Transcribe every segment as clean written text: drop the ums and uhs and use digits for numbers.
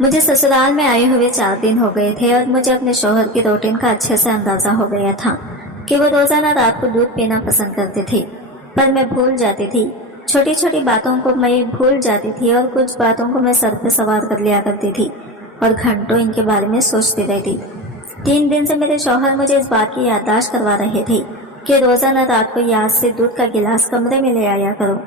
मुझे ससुराल में आए हुए 4 दिन हो गए थे और मुझे अपने शौहर की रूटीन का अच्छे से अंदाजा हो गया था कि वो रोजाना रात को दूध पीना पसंद करते थे, पर मैं भूल जाती थी। छोटी छोटी बातों को मैं भूल जाती थी और कुछ बातों को मैं सर पे सवार कर लिया करती थी और घंटों इनके बारे में सोचती रहती। 3 दिन से मेरे शौहर मुझे इस बात की याददाश्त करवा रहे थे कि रोजाना रात को याद से दूध का गिलास कमरे में ले आया करो,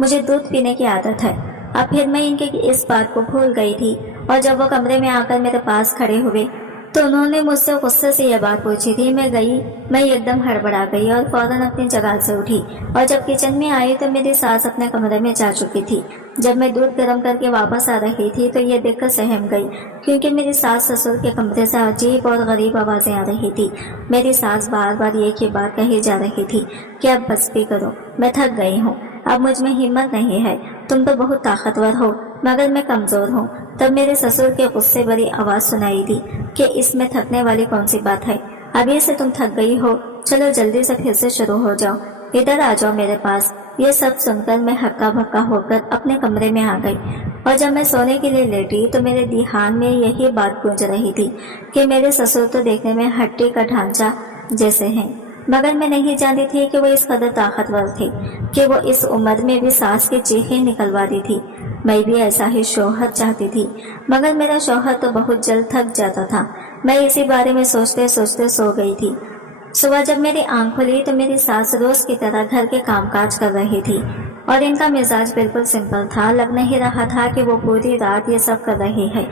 मुझे दूध पीने की आदत है। अब फिर मैं इनके इस बात को भूल गई थी और जब वो कमरे में आकर मेरे पास खड़े हुए तो उन्होंने मुझसे गुस्से से यह बात पूछी थी। मैं एकदम हड़बड़ा गई और फौरन अपनी जगह से उठी और जब किचन में आई तो मेरी सास अपने कमरे में जा चुकी थी। जब मैं दूध गर्म करके वापस आ रही थी तो ये देखकर सहम गई, क्योंकि मेरी सास ससुर के कमरे से अजीब और गरीब आवाजें आ रही थी। मेरी सास बार बार एक ही बात कही जा रही थी कि अब बस भी करो, मैं थक गई हूँ, अब मुझ में हिम्मत नहीं है, तुम तो बहुत ताकतवर हो मगर मैं कमजोर हूँ। तब मेरे ससुर के गुस्से भरी आवाज सुनाई दी कि इसमें थकने वाली कौन सी बात है, अभी से तुम थक गई हो, चलो जल्दी से फिर से शुरू हो जाओ, इधर आ जाओ मेरे पास। ये सब सुनकर मैं हक्का भक्का होकर अपने कमरे में आ गई और जब मैं सोने के लिए लेटी तो मेरे ध्यान में यही बात गूंज रही थी कि मेरे ससुर तो देखने में हड्डी का ढांचा जैसे हैं, मगर मैं नहीं जानती थी कि वो इस कदर ताकतवर थे कि वो इस उम्र में भी सास की चीखें निकलवा दी थी। मैं भी ऐसा ही शौहर चाहती थी, मगर मेरा शौहर तो बहुत जल्द थक जाता था। मैं इसी बारे में सोचते सोचते सो गई थी। सुबह जब मेरी आंख खुली तो मेरी सास रोज की तरह घर के कामकाज कर रही थी और इनका मिजाज बिल्कुल सिंपल था। लग नहीं रहा था कि वो पूरी रात ये सब कर रही है।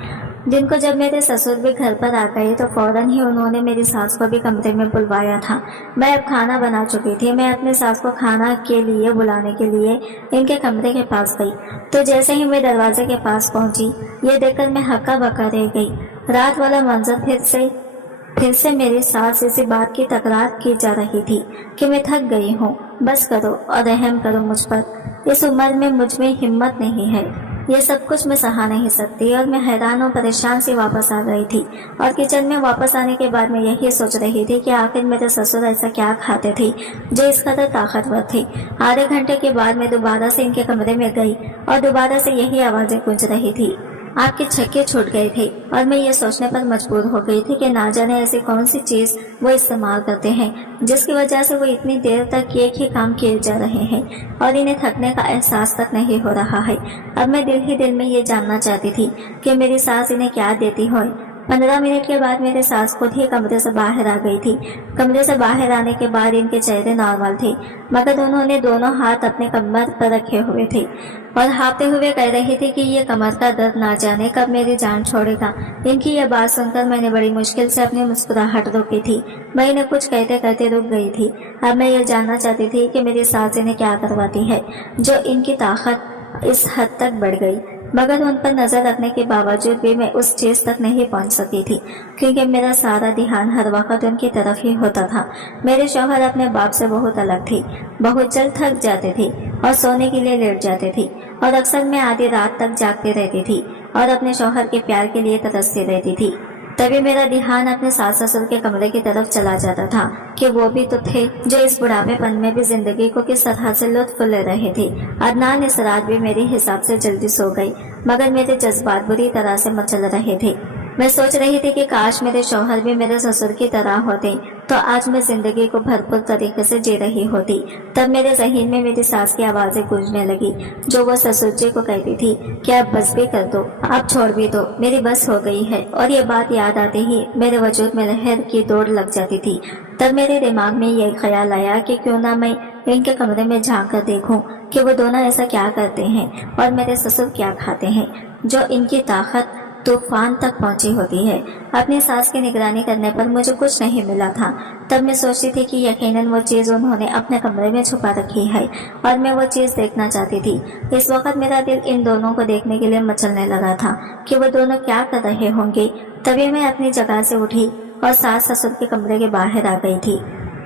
दिन को जब मेरे ससुर भी घर पर आ गए तो फौरन ही उन्होंने मेरी सास को भी कमरे में बुलवाया था। मैं अब खाना बना चुकी थी। मैं अपने सास को खाना के लिए बुलाने के लिए इनके कमरे के पास गई तो जैसे ही मैं दरवाजे के पास पहुंची, ये देखकर मैं हक्का बक्का रह गई। रात वाला मंजर फिर से मेरी सास इसी बात की तकरार की जा रही थी कि मैं थक गई हूँ, बस करो और रहम करो मुझ पर, इस उम्र में मुझ में हिम्मत नहीं है, ये सब कुछ मैं सहा नहीं सकती। और मैं हैरान और परेशान सी वापस आ गई थी और किचन में वापस आने के बाद मैं यही सोच रही थी कि आखिर मेरे ससुर ऐसा क्या खाते थे जो इस कदर ताकतवर थे। आधे घंटे के बाद मैं दोबारा से इनके कमरे में गई और दोबारा से यही आवाजें गूंज रही थी, आपके छक्के छूट गए थे। और मैं ये सोचने पर मजबूर हो गई थी कि ना जाने ऐसी कौन सी चीज वो इस्तेमाल करते हैं जिसकी वजह से वो इतनी देर तक एक ही काम किए जा रहे हैं और इन्हें थकने का एहसास तक नहीं हो रहा है। अब मैं दिल ही दिल में ये जानना चाहती थी कि मेरी सास इन्हें क्या देती हो। 15 मिनट के बाद मेरे सास खुद ही कमरे से बाहर आ गई थी। कमरे से बाहर आने के बाद इनके चेहरे नॉर्मल थे, मगर उन्होंने दोनों हाथ अपने कमर पर रखे हुए थे और हाँफते हुए कह रही थी कि ये कमर का दर्द ना जाने कब मेरी जान छोड़ेगा। इनकी यह बात सुनकर मैंने बड़ी मुश्किल से अपनी मुस्कुराहट रोकी थी। मैं इन्हें कुछ कहते कहते रुक गई थी। अब मैं ये जानना चाहती थी कि मेरी सास इन्हें क्या करवाती है जो इनकी ताकत इस हद तक बढ़ गई, मगर उन पर नजर रखने के बावजूद भी मैं उस चीज तक नहीं पहुंच सकी थी, क्योंकि मेरा सारा ध्यान हर वक्त उनकी तरफ ही होता था। मेरे शौहर अपने बाप से बहुत अलग थे, बहुत जल्द थक जाते थे और सोने के लिए लेट जाते थे और अक्सर मैं आधी रात तक जागती रहती थी और अपने शौहर के प्यार के लिए तरसती रहती थी। तभी मेरा ध्यान अपने सास ससुर के कमरे की तरफ चला जाता था कि वो भी तो थे जो इस बुढ़ापेपन में भी जिंदगी को किस तरह से लुत्फ ले रहे थे। अदनान इस रात भी मेरे हिसाब से जल्दी सो गई, मगर मेरे जज्बात बुरी तरह से मचल रहे थे। मैं सोच रही थी कि काश मेरे शौहर भी मेरे ससुर की तरह होते तो आज मैं जिंदगी को भरपूर तरीके से जी रही होती। तब मेरे ज़हन में मेरी सास की आवाजें गूंजने लगी जो वो ससुर जी को कहती थी कि अब बस भी कर दो, अब छोड़ भी दो, मेरी बस हो गई है। और ये बात याद आते ही मेरे वजूद में लहर की दौड़ लग जाती थी। तब मेरे दिमाग में यह ख्याल आया कि क्यों ना मैं इनके कमरे में झांक कर देखूं कि वो दोनों ऐसा क्या करते हैं और मेरे ससुर क्या खाते हैं जो इनकी ताकत तूफान तक पहुंची होती है। अपनी सास की निगरानी करने पर मुझे कुछ नहीं मिला था। तब मैं सोचती थी कि यकीनन वो चीज उन्होंने अपने कमरे में छुपा रखी है और मैं वो चीज देखना चाहती थी। इस वक्त मेरा दिल इन दोनों को देखने के लिए मचलने लगा था कि वो दोनों क्या कर रहे होंगे। तभी मैं अपनी जगह से उठी और सास ससुर के कमरे के बाहर आ गई थी।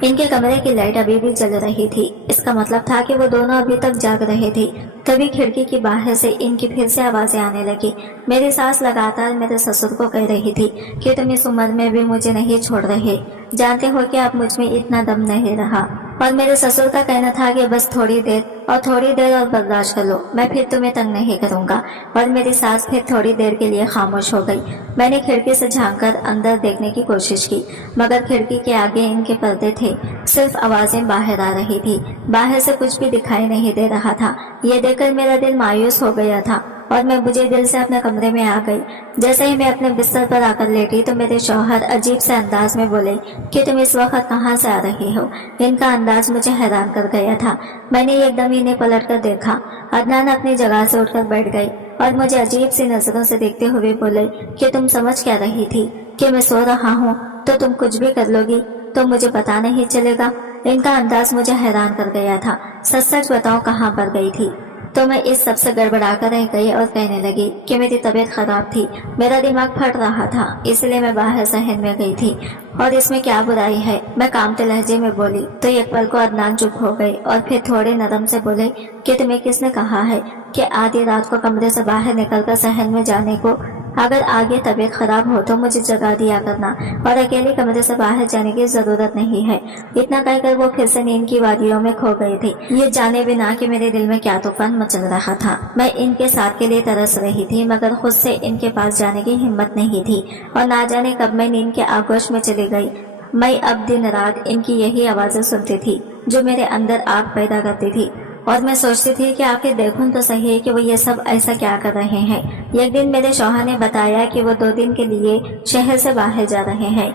इनके कमरे की लाइट अभी भी जल रही थी, इसका मतलब था कि वो दोनों अभी तक जाग रहे थे। तभी खिड़की की बाहर से इनकी फिर से आवाजें आने लगी। मेरी सास लगातार मेरे ससुर को कह रही थी कि तुम इस उम्र में भी मुझे नहीं छोड़ रहे, जानते हो कि अब मुझ में इतना दम नहीं रहा। और मेरे ससुर का कहना था कि बस थोड़ी देर और थोड़ी देर और बर्दाश्त कर लो, मैं फिर तुम्हें तंग नहीं करूंगा। और मेरी सास फिर थोड़ी देर के लिए खामोश हो गई। मैंने खिड़की से झांककर अंदर देखने की कोशिश की, मगर खिड़की के आगे इनके पर्दे थे, सिर्फ आवाजें बाहर आ रही थी, बाहर से कुछ भी दिखाई नहीं दे रहा था। ये देखकर मेरा दिल मायूस हो गया था और मैं बुझे दिल से अपने कमरे में आ गई। जैसे ही मैं अपने बिस्तर पर आकर लेटी तो मेरे शौहर अजीब से अंदाज में बोले कि तुम इस वक्त कहाँ से आ रही हो। इनका अंदाज मुझे हैरान कर गया था। मैंने एकदम इन्हें पलट कर देखा। अदनान अपनी जगह से उठकर बैठ गई और मुझे अजीब सी नजरों से देखते हुए बोले कि तुम समझ क्या रही थी कि मैं सो रहा हूँ तो तुम कुछ भी कर लोगी तो मुझे पता नहीं चलेगा। इनका अंदाज मुझे हैरान कर गया था। सच सच बताओ कहाँ पर गई थी। तो मैं इस सबसे गड़बड़ा कर रह गई और कहने लगी कि मेरी तबीयत खराब थी, मेरा दिमाग फट रहा था, इसलिए मैं बाहर शहर में गई थी और इसमें क्या बुराई है, मैं कामते लहजे में बोली। तो एक पल को अदनान चुप हो गई और फिर थोड़े नरम से बोले कि तुम्हें किसने कहा है कि आधी रात को कमरे से बाहर निकलकर शहर में जाने को। अगर आगे तबीयत खराब हो तो मुझे जगा दिया करना और अकेले कमरे से बाहर जाने की जरूरत नहीं है। इतना कहकर वो फिर से नींद की वादियों में खो गए थे, ये जाने बिना कि मेरे दिल में क्या तूफान मचल रहा था। मैं इनके साथ के लिए तरस रही थी मगर खुद से इनके पास जाने की हिम्मत नहीं थी और ना जाने कब मैं नींद के आगोश में चली गई। मैं अब दिन रात इनकी यही आवाजें सुनती थी जो मेरे अंदर आग पैदा करती थी और मैं सोचती थी कि आखिर देखूं तो सही कि वो ये सब ऐसा क्या कर रहे हैं। एक दिन मेरे शौहर ने बताया कि वो 2 दिन के लिए शहर से बाहर जा रहे हैं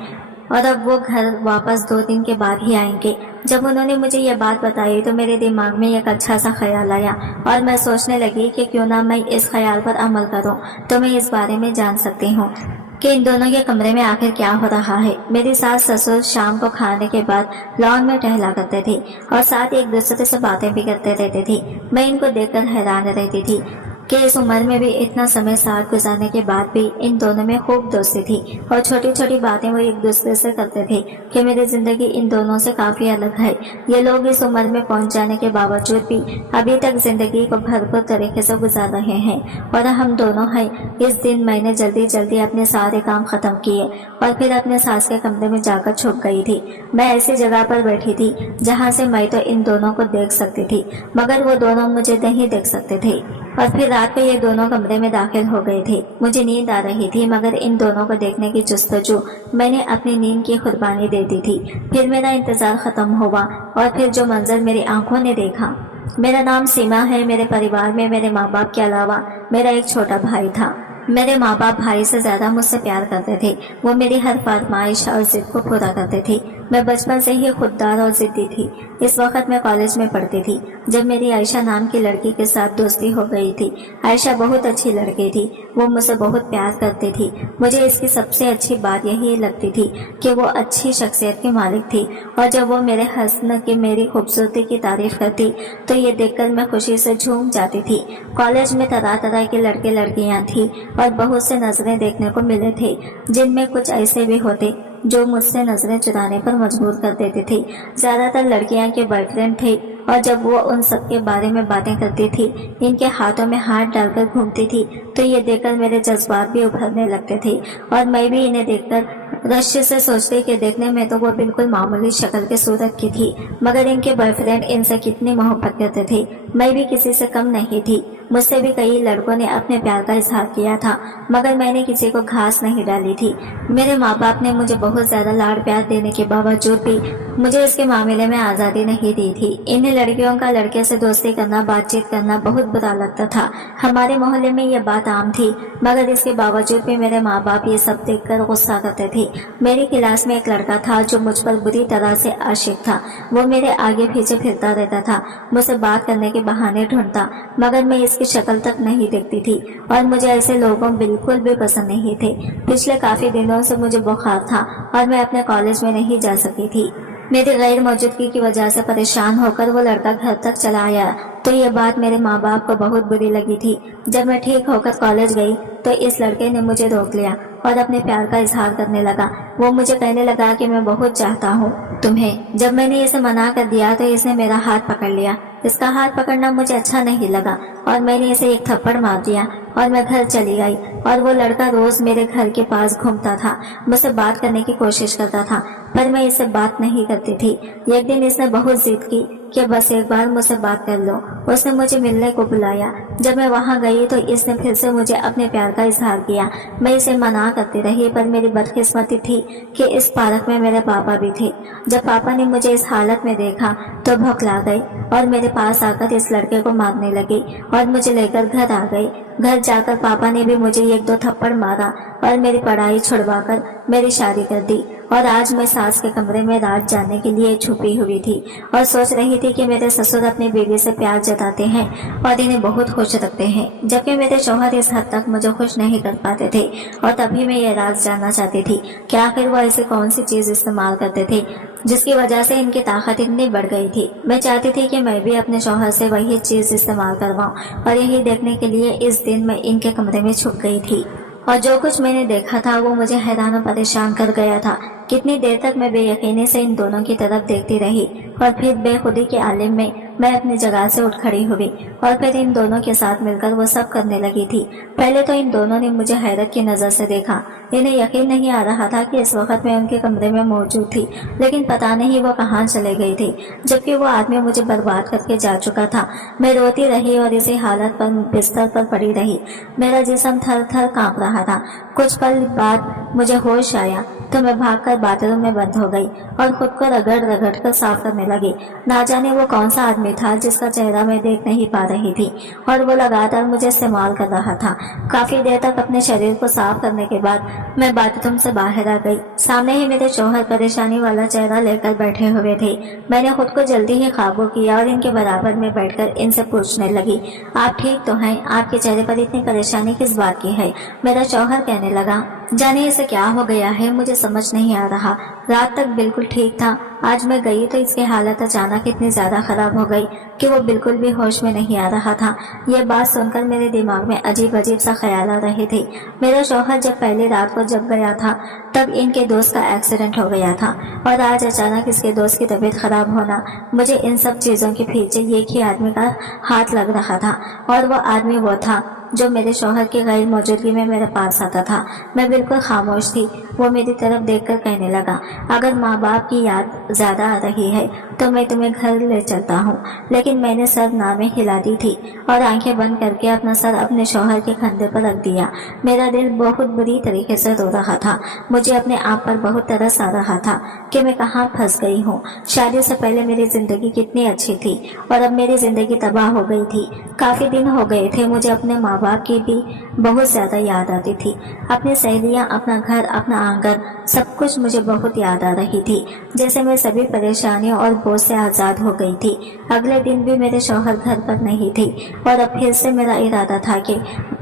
और अब वो घर वापस 2 दिन के बाद ही आएंगे। जब उन्होंने मुझे ये बात बताई तो मेरे दिमाग में एक अच्छा सा ख्याल आया और मैं सोचने लगी कि क्यों ना मैं इस ख्याल पर अमल करूं तो मैं इस बारे में जान सकती हूँ कि इन दोनों के कमरे में आखिर क्या हो रहा है। मेरी सास ससुर शाम को खाने के बाद लॉन में टहला करते थे और साथ एक दूसरे से बातें भी करते रहते थे। मैं इनको देखकर हैरान रहती थी कि इस उम्र में भी इतना समय साथ गुजारने के बाद भी इन दोनों में खूब दोस्ती थी और छोटी छोटी बातें वो एक दूसरे से करते थे कि मेरी जिंदगी इन दोनों से काफी अलग है। ये लोग इस उम्र में पहुंच जाने के बावजूद भी अभी तक जिंदगी को भरपूर तरीके से गुजार रहे हैं और हम दोनों हैं। इस दिन मैंने जल्दी जल्दी अपने सारे काम खत्म किए और फिर अपने सास के कमरे में जाकर छुप गई थी। मैं ऐसी जगह पर बैठी थी जहाँ से मैं तो इन दोनों को देख सकती थी मगर वो दोनों मुझे नहीं देख सकते थे। और फिर रात को ये दोनों कमरे में दाखिल हो गए थे। मुझे नींद आ रही थी मगर इन दोनों को देखने की जुस्तजू मैंने अपनी नींद की कुर्बानी दे दी थी। फिर मेरा इंतजार खत्म हुआ और फिर जो मंजर मेरी आंखों ने देखा। मेरा नाम सीमा है। मेरे परिवार में मेरे माँ बाप के अलावा मेरा एक छोटा भाई था। मेरे माँ बाप भाई से ज्यादा मुझसे प्यार करते थे। वो मेरी हर फरमाइश और जिद को पूरा करते थे। मैं बचपन से ही खुददार और जिद्दी थी। इस वक्त मैं कॉलेज में पढ़ती थी जब मेरी आयशा नाम की लड़की के साथ दोस्ती हो गई थी। आयशा बहुत अच्छी लड़की थी, वो मुझसे बहुत प्यार करती थी। मुझे इसकी सबसे अच्छी बात यही लगती थी कि वो अच्छी शख्सियत की मालिक थी और जब वो मेरे हस्न की मेरी खूबसूरती की तारीफ करती तो ये देखकर मैं खुशी से झूम जाती थी। कॉलेज में तरह तरह के लड़के लड़कियां थी और बहुत से नजरें देखने को मिले थे जिनमें कुछ ऐसे भी होते जो मुझसे नजरें चुराने पर मजबूर कर देते थे। ज्यादातर लड़कियां के बॉयफ्रेंड थे और जब वो उन सब के बारे में बातें करती थी, इनके हाथों में हाथ डालकर घूमती थी तो ये देखकर मेरे जज्बात भी उभरने लगते थे और मैं भी इन्हें देखकर रश्य से सोचते कि देखने में तो वो बिल्कुल मामूली शक्ल के सूरत की थी मगर इनके बॉयफ्रेंड इनसे कितनी मोहब्बत करते थे। मैं भी किसी से कम नहीं थी। मुझसे भी कई लड़कों ने अपने प्यार का इजहार किया था मगर मैंने किसी को घास नहीं डाली थी। मेरे माँ बाप ने मुझे बहुत ज्यादा लाड प्यार देने के बावजूद भी मुझे इसके मामले में आज़ादी नहीं दी थी। इन्हें लड़कियों का लड़के से दोस्ती करना, बातचीत करना बहुत बुरा लगता था। हमारे मोहल्ले में ये बात आम थी मगर इसके बावजूद भी मेरे माँ बाप ये सब देखकर गुस्सा करते थे। मेरी क्लास में एक लड़का था जो मुझ पर बुरी तरह से आशिक था। वो मेरे आगे पीछे फिरता रहता था, मुझसे बात करने के बहाने ढूंढता मगर मैं इसकी शक्ल तक नहीं देखती थी और मुझे ऐसे लोगों बिल्कुल भी पसंद नहीं थे। पिछले काफी दिनों से मुझे बुखार था और मैं अपने कॉलेज में नहीं जा सकी थी। मेरी गैर मौजूदगी की वजह से परेशान होकर वो लड़का घर तक चला आया तो ये बात मेरे माँ बाप को बहुत बुरी लगी थी। जब मैं ठीक होकर कॉलेज गई तो इस लड़के ने मुझे रोक लिया और अपने प्यार का इजहार करने लगा। वो मुझे कहने लगा कि मैं बहुत चाहता हूँ तुम्हें। जब मैंने इसे मना कर दिया तो इसने मेरा हाथ पकड़ लिया। इसका हाथ पकड़ना मुझे अच्छा नहीं लगा और मैंने इसे एक थप्पड़ मार दिया और मैं घर चली गई। और वो लड़का रोज मेरे घर के पास घूमता था, मुझसे बात करने की कोशिश करता था पर मैं इससे बात नहीं करती थी। एक दिन इसने बहुत जिद की कि बस एक बार मुझसे बात कर लो। उसने मुझे मिलने को बुलाया। जब मैं वहां गई तो इसने फिर से मुझे अपने प्यार का इजहार किया। मैं इसे मना करती रही, पर मेरी बदकिस्मती थी कि इस पार्क में मेरे पापा भी थे। जब पापा ने मुझे इस हालत में देखा तो भौंकला गई और मेरे पास आकर इस लड़के को मारने लगी और मुझे लेकर घर आ गई। घर जाकर पापा ने भी मुझे 1-2 थप्पड़ मारा और मेरी पढ़ाई छुड़वाकर मेरी शादी कर दी। और आज मैं सास के कमरे में रात जाने के लिए छुपी हुई थी और सोच रही थी कि मेरे ससुर अपनी बीवी से प्यार जताते हैं और इन्हें बहुत खुश रखते हैं, जबकि मेरे शौहर इस हद तक मुझे खुश नहीं कर पाते थे। और तभी मैं ये राज जानना चाहती थी कि आखिर वो ऐसी कौन सी चीज इस्तेमाल करते थे जिसकी वजह से इनकी ताकत इतनी बढ़ गई थी। मैं चाहती थी कि मैं भी अपने शौहर से वही चीज इस्तेमाल करवाऊं और यही देखने के लिए इस दिन मैं इनके कमरे में छुप गई थी। और जो कुछ मैंने देखा था वो मुझे हैरान और परेशान कर गया था। कितनी देर तक मैं बेयकीनी से इन दोनों की तरफ देखती रही और फिर बेखुदी के आलिम में मैं अपनी जगह से उठ खड़ी हुई और फिर इन दोनों के साथ मिलकर वो सब करने लगी थी। पहले तो इन दोनों ने मुझे हैरत की नजर से देखा। इन्हें यकीन नहीं आ रहा था कि इस वक्त मैं उनके कमरे में मौजूद थी, लेकिन पता नहीं वो कहाँ चले गई थी, जबकि वो आदमी मुझे बर्बाद करके जा चुका था। मैं रोती रही और इसी हालत पर बिस्तर पर पड़ी रही। मेरा जिस्म थर थर कांप रहा था। कुछ पल बाद मुझे होश आया तो मैं भागकर बाथरूम में बंद हो गई और खुद को रगड़ रगड़ कर साफ करने लगी। ना जाने वो कौन सा आदमी था जिसका चेहरा मैं देख नहीं पा रही थी और वो लगातार मुझे इस्तेमाल कर रहा था। काफी देर तक अपने शरीर को साफ करने के बाद मैं बाथरूम से बाहर आ गई। सामने ही मेरे शौहर परेशानी वाला चेहरा लेकर बैठे हुए थे। मैंने खुद को जल्दी ही काबू किया और इनके बराबर में बैठकर इनसे पूछने लगी, आप ठीक तो हैं? आपके चेहरे पर इतनी परेशानी किस बात की है? मेरा शौहर कहने लगा, जाने इसे क्या हो गया है, मुझे समझ नहीं आ रहा। रात तक बिल्कुल ठीक था, आज मैं गई तो इसकी हालत अचानक इतनी ज्यादा खराब हो गई कि वो बिल्कुल भी होश में नहीं आ रहा था। ये बात सुनकर मेरे दिमाग में अजीब अजीब सा ख्याल आ रहे थे। मेरा शौहर जब पहली रात को जब गया था तब इनके दोस्त का एक्सीडेंट हो गया था और आज अचानक इसके दोस्त की तबीयत खराब होना, मुझे इन सब चीजों के पीछे एक ही आदमी का हाथ लग रहा था और वो आदमी वो था जो मेरे शौहर की गैर मौजूदगी में मेरे पास आता था। मैं बिल्कुल खामोश थी। वो मेरी तरफ देखकर कहने लगा, अगर माँ बाप की याद ज्यादा आ रही है तो मैं तुम्हें घर ले चलता हूँ। लेकिन मैंने सर नामे हिला दी थी और आंखें बंद करके अपना सर अपने शौहर के कंधे पर रख दिया। मेरा दिल बहुत बुरी तरीके से रो रहा था। मुझे अपने आप पर बहुत तरस आ रहा था कि मैं कहाँ फंस गई हूँ। शादी से पहले मेरी जिंदगी कितनी अच्छी थी और अब मेरी जिंदगी तबाह हो गई थी। काफी दिन हो गए थे, मुझे अपने माँ बाप की भी बहुत ज्यादा याद आती थी। अपनी सहेलियां, अपना घर, अपना आंगन, सब कुछ मुझे बहुत याद आ रही थी। जैसे मैं सभी परेशानियों और बोझ से आजाद हो गई थी। अगले दिन भी मेरे शौहर घर पर नहीं थे और अब फिर से मेरा इरादा था कि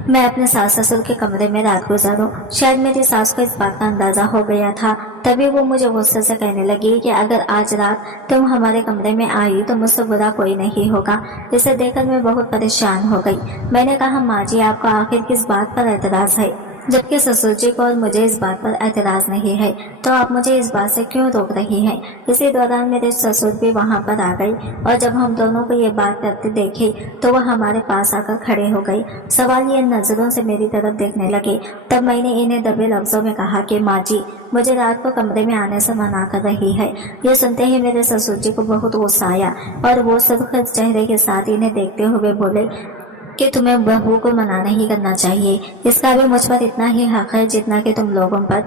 मैं अपने सास ससुर के कमरे में रात गुजारूं। शायद मेरी सास को इस बात का अंदाजा हो गया था। तभी वो मुझे गुस्से से कहने लगी कि अगर आज रात तुम हमारे कमरे में आई तो मुझसे बुरा कोई नहीं होगा। इसे देखकर मैं बहुत परेशान हो गई। मैंने कहा, माँ जी, आपको आखिर किस बात पर एतराज है? जबकि ससुर जी को और मुझे इस बात पर एतराज नहीं है, तो आप मुझे इस बात से क्यों रोक रही हैं? इसी दौरान मेरे ससुर भी वहां पर आ गई और जब हम दोनों को ये बात करते देखे तो वह हमारे पास आकर खड़े हो गई। सवाल ये नजरों से मेरी तरफ देखने लगे। तब मैंने इन्हें दबे लफ्जों में कहा कि माँ जी मुझे रात को कमरे में आने से मना कर रही है। ये सुनते ही मेरे ससुर जी को बहुत गुस्सा आया और वो सुर्ख चेहरे के साथ इन्हें देखते हुए बोले कि तुम्हें बहू को मना नहीं करना चाहिए। इसका भी मुझ पर इतना ही हक है जितना कि तुम लोगों पर,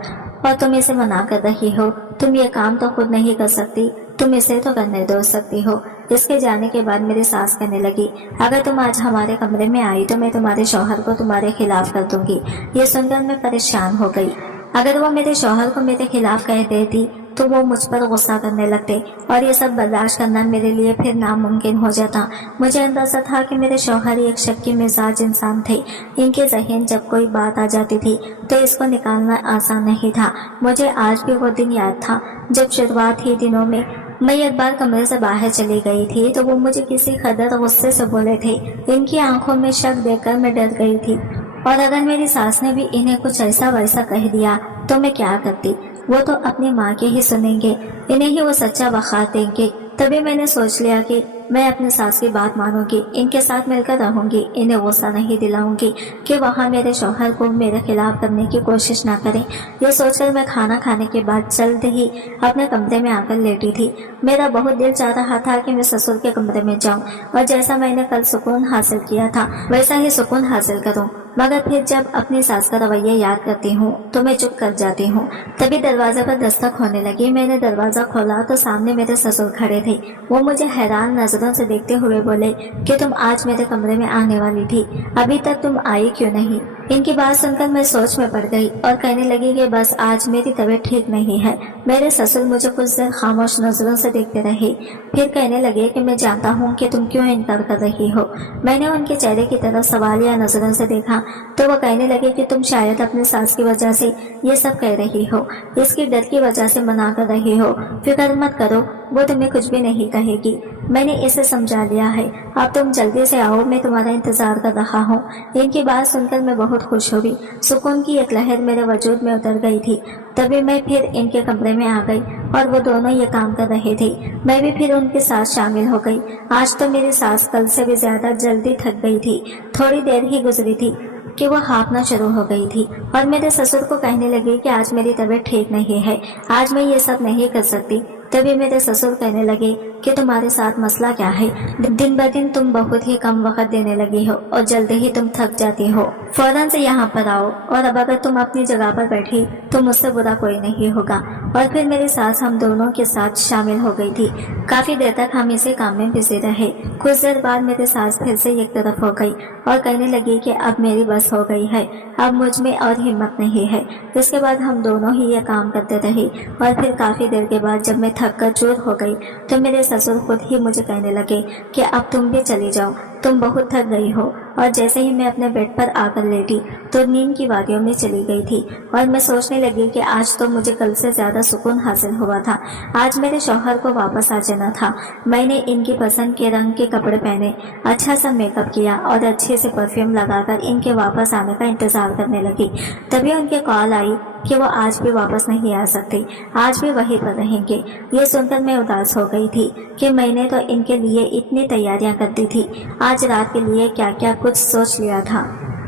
और तुम इसे मना कर रही हो। तुम ये काम तो खुद नहीं कर सकती, तुम इसे तो करने दो सकती हो। इसके जाने के बाद मेरी सास कहने लगी, अगर तुम आज हमारे कमरे में आई तो मैं तुम्हारे शौहर को तुम्हारे खिलाफ कर दूंगी। ये सुनकर मैं परेशान हो गई। अगर वो मेरे शौहर को मेरे खिलाफ कह देती तो वो मुझ पर गुस्सा करने लगते और ये सब बर्दाश्त करना मेरे लिए फिर नामुमकिन हो जाता। मुझे अंदाजा था कि मेरे शौहर एक शक्की मिजाज इंसान थे। इनके ज़हन जब कोई बात आ जाती थी तो इसको निकालना आसान नहीं था। मुझे आज भी वो दिन याद था जब शुरुआत ही दिनों में मैं एक बार कमरे से बाहर चली गई थी तो वो मुझे किसी कदर गुस्से से बोले थे। इनकी आंखों में शक देखकर मैं डर गई थी और अगर मेरी सास ने भी इन्हें कुछ ऐसा वैसा कह दिया तो मैं क्या करती? वो तो अपनी माँ के ही सुनेंगे, इन्हें ही वो सच्चा वक़ार देंगे। तभी मैंने सोच लिया कि मैं अपनी सास की बात मानूंगी, इनके साथ मिलकर रहूंगी, इन्हें गुस्सा नहीं दिलाऊंगी कि वहाँ मेरे शौहर को मेरे खिलाफ करने की कोशिश ना करें। ये सोचकर मैं खाना खाने के बाद जल्द ही अपने कमरे में आकर लेटी थी। मेरा बहुत दिल चाह रहा था कि मैं ससुर के कमरे में जाऊं और जैसा मैंने कल सुकून हासिल किया था वैसा ही सुकून हासिल करूं, मगर फिर जब अपनी सास का रवैया याद करती हूँ तो मैं चुप कर जाती हूँ। तभी दरवाजे पर दस्तक होने लगी। मैंने दरवाजा खोला तो सामने मेरे ससुर खड़े थे। वो मुझे हैरान नजरों से देखते हुए बोले कि तुम आज मेरे कमरे में आने वाली थी, अभी तक तुम आई क्यों नहीं? इनकी बात सुनकर मैं सोच में पड़ गई और कहने लगी कि बस आज मेरी तबीयत ठीक नहीं है। मेरे ससुर मुझे कुछ देर खामोश नजरों से देखते रहे, फिर कहने लगे कि मैं जानता हूँ कि तुम क्यों इनकार कर रही हो। मैंने उनके चेहरे की तरफ सवालिया नजरों से देखा तो वो कहने लगे कि तुम शायद अपनी सास की वजह से ये सब कह रही हो, इसकी डर की वजह से मना कर रही हो। फिक्र मत करो, वो तुम्हें कुछ भी नहीं कहेगी। मैंने इसे समझा लिया है, अब तुम जल्दी से आओ, मैं तुम्हारा इंतजार कर रहा हूँ। इनकी बात सुनकर मैं बहुत खुश हुई। सुकून की एक लहर मेरे वजूद में उतर गई थी। तभी मैं फिर इनके कमरे में आ गई और वो दोनों ये काम कर रहे थे। मैं भी फिर उनके साथ शामिल हो गई। आज तो मेरी सास कल से भी ज्यादा जल्दी थक गई थी। थोड़ी देर ही गुजरी थी कि वो हाँफना शुरू हो गई थी और मेरे ससुर को कहने लगी कि आज मेरी तबीयत ठीक नहीं है, आज मैं ये सब नहीं कर सकती। तभी मेरे ससुर कहने लगे कि तुम्हारे साथ मसला क्या है? दिन ब दिन तुम बहुत ही कम वक्त देने लगी हो और जल्दी ही तुम थक जाती हो। फौरन से यहाँ पर आओ, और अब अगर तुम अपनी जगह पर बैठी तो मुझसे बुरा कोई नहीं होगा। और फिर मेरी सास हम दोनों के साथ शामिल हो गई थी। काफी देर तक हम इसी काम में बिजी रहे। कुछ देर बाद मेरी सास फिर से एक तरफ हो गई और कहने लगी कि अब मेरी बस हो गई है, अब मुझ में और हिम्मत नहीं है। इसके बाद हम दोनों ही ये काम करते रहे और फिर काफी देर के बाद जब मैं थक कर चूर हो गई तो मेरे ससुर खुद ही मुझे कहने लगे कि अब तुम भी चली जाओ, तुम बहुत थक गई हो। और जैसे ही मैं अपने बेड पर आकर लेटी तो नींद की वादियों में चली गई थी और मैं सोचने लगी कि आज तो मुझे कल से ज्यादा सुकून हासिल हुआ था। आज मेरे शौहर को वापस आ जाना था। मैंने इनकी पसंद के रंग के कपड़े पहने, अच्छा सा मेकअप किया और अच्छे से परफ्यूम लगाकर इनके वापस आने का इंतजार करने लगी। तभी उनके कॉल आई कि वो आज भी वापस नहीं आ सकती, आज भी वहीं पर रहेंगे। ये सुनकर मैं उदास हो गई थी कि मैंने तो इनके लिए इतनी तैयारियां कर दी थी, आज रात के लिए क्या क्या कुछ सोच लिया था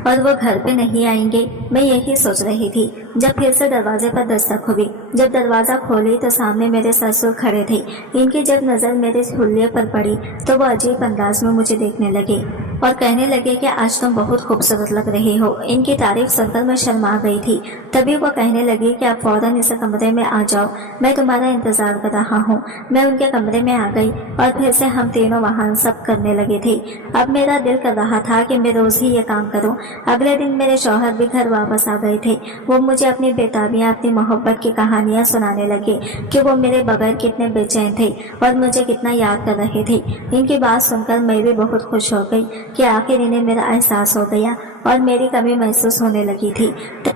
और वो घर पे नहीं आएंगे। मैं यही सोच रही थी जब फिर से दरवाजे पर दस्तक हुई। जब दरवाजा खोली तो सामने मेरे ससुर खड़े थे। इनकी जब नजर मेरे हुलिये पर पड़ी तो वो अजीब अंदाज में मुझे देखने लगे और कहने लगे कि आज तुम बहुत खूबसूरत लग रही हो। इनकी तारीफ सुनकर मैं शर्मा गई थी। तभी वो कहने लगी कि आप फौरन इस कमरे में आ जाओ, मैं तुम्हारा इंतजार कर रहा हूँ। मैं उनके कमरे में आ गई और फिर से हम तीनों वहाँ सब करने लगे थे। अब मेरा दिल कर रहा था कि मैं रोज ही ये काम करूँ। अगले दिन मेरे शौहर भी घर वापस आ गए थे। वो मुझे अपनी बेताबियां, अपनी मोहब्बत की कहानियां सुनाने लगे कि वो मेरे बगैर कितने बेचैन थे और मुझे कितना याद कर रहे थे। इनकी बात सुनकर मैं भी बहुत खुश हो गई कि आखिर इन्हें मेरा एहसास हो गया और मेरी कमी महसूस होने लगी थी।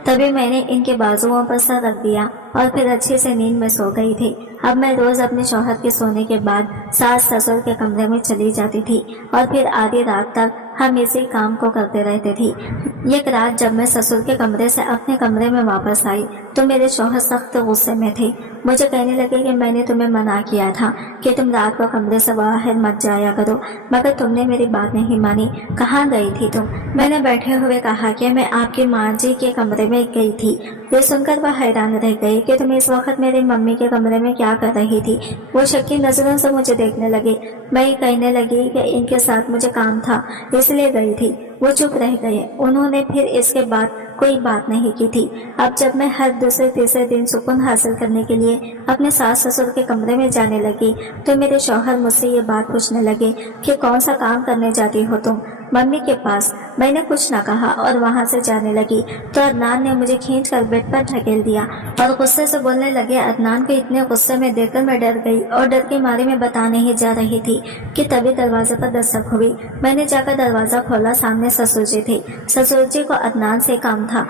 तभी मैंने इनके बाजुओं पर सर रख दिया और फिर अच्छे से नींद में सो गई थी। अब मैं रोज अपने शौहर के सोने के बाद सास ससुर के कमरे में चली जाती थी और फिर आधी रात तक हम इसी काम को करते रहते थे। एक रात जब मैं ससुर के कमरे से अपने कमरे में वापस आई तो मेरे शौहर सख्त गुस्से में थे। मुझे कहने लगे कि मैंने तुम्हें मना किया था कि तुम रात को कमरे से बाहर मत जाया करो, मगर तुमने मेरी बात नहीं मानी। कहाँ गई थी तुम? मैंने बैठे हुए कहा कि मैं आपकी माँ जी के कमरे में गई थी। ये सुनकर वह हैरान रह गई कि तुम इस वक्त मेरी मम्मी के कमरे में क्या कर रही थी। वो शक्की नजरों से मुझे देखने लगे। मैं कहने लगी कि इनके साथ मुझे काम था इसलिए गई थी। वो चुप रह गए। उन्होंने फिर इसके बाद कोई बात नहीं की थी। अब जब मैं हर दूसरे तीसरे दिन सुकून हासिल करने के लिए अपने सास ससुर के कमरे में जाने लगी तो मेरे शौहर मुझसे ये बात पूछने लगे कि कौन सा काम करने जाती हो तुम मम्मी के पास। मैंने कुछ न कहा और वहाँ से जाने लगी तो अदनान ने मुझे खींचकर बेड पर ढकेल दिया और गुस्से से बोलने लगे। अदनान को इतने गुस्से में देखकर मैं डर गई और डर के मारे में बता नहीं जा रही थी कि तभी दरवाजे पर दस्तक हुई। मैंने जाकर दरवाजा खोला, सामने ससुर जी थे। ससुर जी को अदनान से काम था।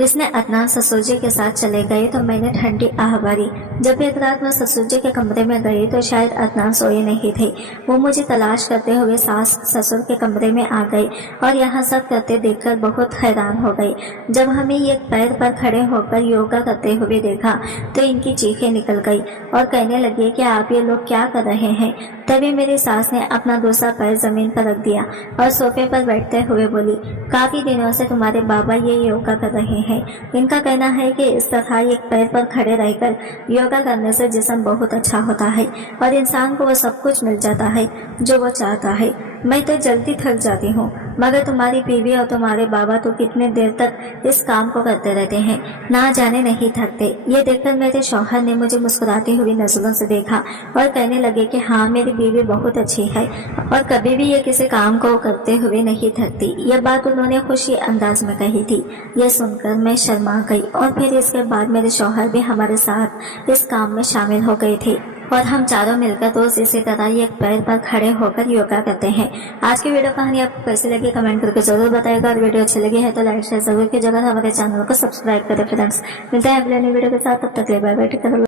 इसने अदनान ससुर जी के साथ चले गए तो मैंने ठंडी आह भरी। जब एक रात मैं ससुर जी के कमरे में गई तो शायद अदनान सोए नहीं थे। वो मुझे तलाश करते हुए सास ससुर के कमरे में आ गई और यहाँ सब करते देखकर बहुत हैरान हो गई। जब हमें एक पैर पर खड़े होकर योगा करते हुए देखा तो इनकी चीखें निकल गई और कहने लगी कि आप ये लोग क्या कर रहे हैं। तभी मेरी सास ने अपना दूसरा पैर जमीन पर रख दिया और सोफे पर बैठते हुए बोली, काफी दिनों से तुम्हारे बाबा ये योगा कर रहे हैं। इनका कहना है कि इस तरह एक पैर पर खड़े रहकर योगा करने से जिस्म बहुत अच्छा होता है और इंसान को वो सब कुछ मिल जाता है जो वो चाहता है। मैं तो जल्दी थक जाती हूँ, मगर तुम्हारी बीवी और तुम्हारे बाबा तो कितने देर तक इस काम को करते रहते हैं, ना जाने नहीं थकते। ये देखकर मेरे शौहर ने मुझे मुस्कुराती हुई नजरों से देखा और कहने लगे कि हाँ, मेरी बीवी बहुत अच्छी है और कभी भी ये किसी काम को करते हुए नहीं थकती। यह बात उन्होंने खुशी अंदाज में कही थी। यह सुनकर मैं शर्मा गई और फिर इसके बाद मेरे शौहर भी हमारे साथ इस काम में शामिल हो गए थे और हम चारों मिलकर रोज इसी तरह एक पैर पर खड़े होकर योगा करते हैं। आज की वीडियो कहानी आपको कैसी लगी कमेंट करके जरूर बताएगा और वीडियो अच्छी लगी है तो लाइक शेयर जरूर कीजिएगा। हमारे चैनल को सब्सक्राइब करें फ्रेंड्स। मिलते हैं अगले नई वीडियो के साथ, तब तक के लिए बाय बाय।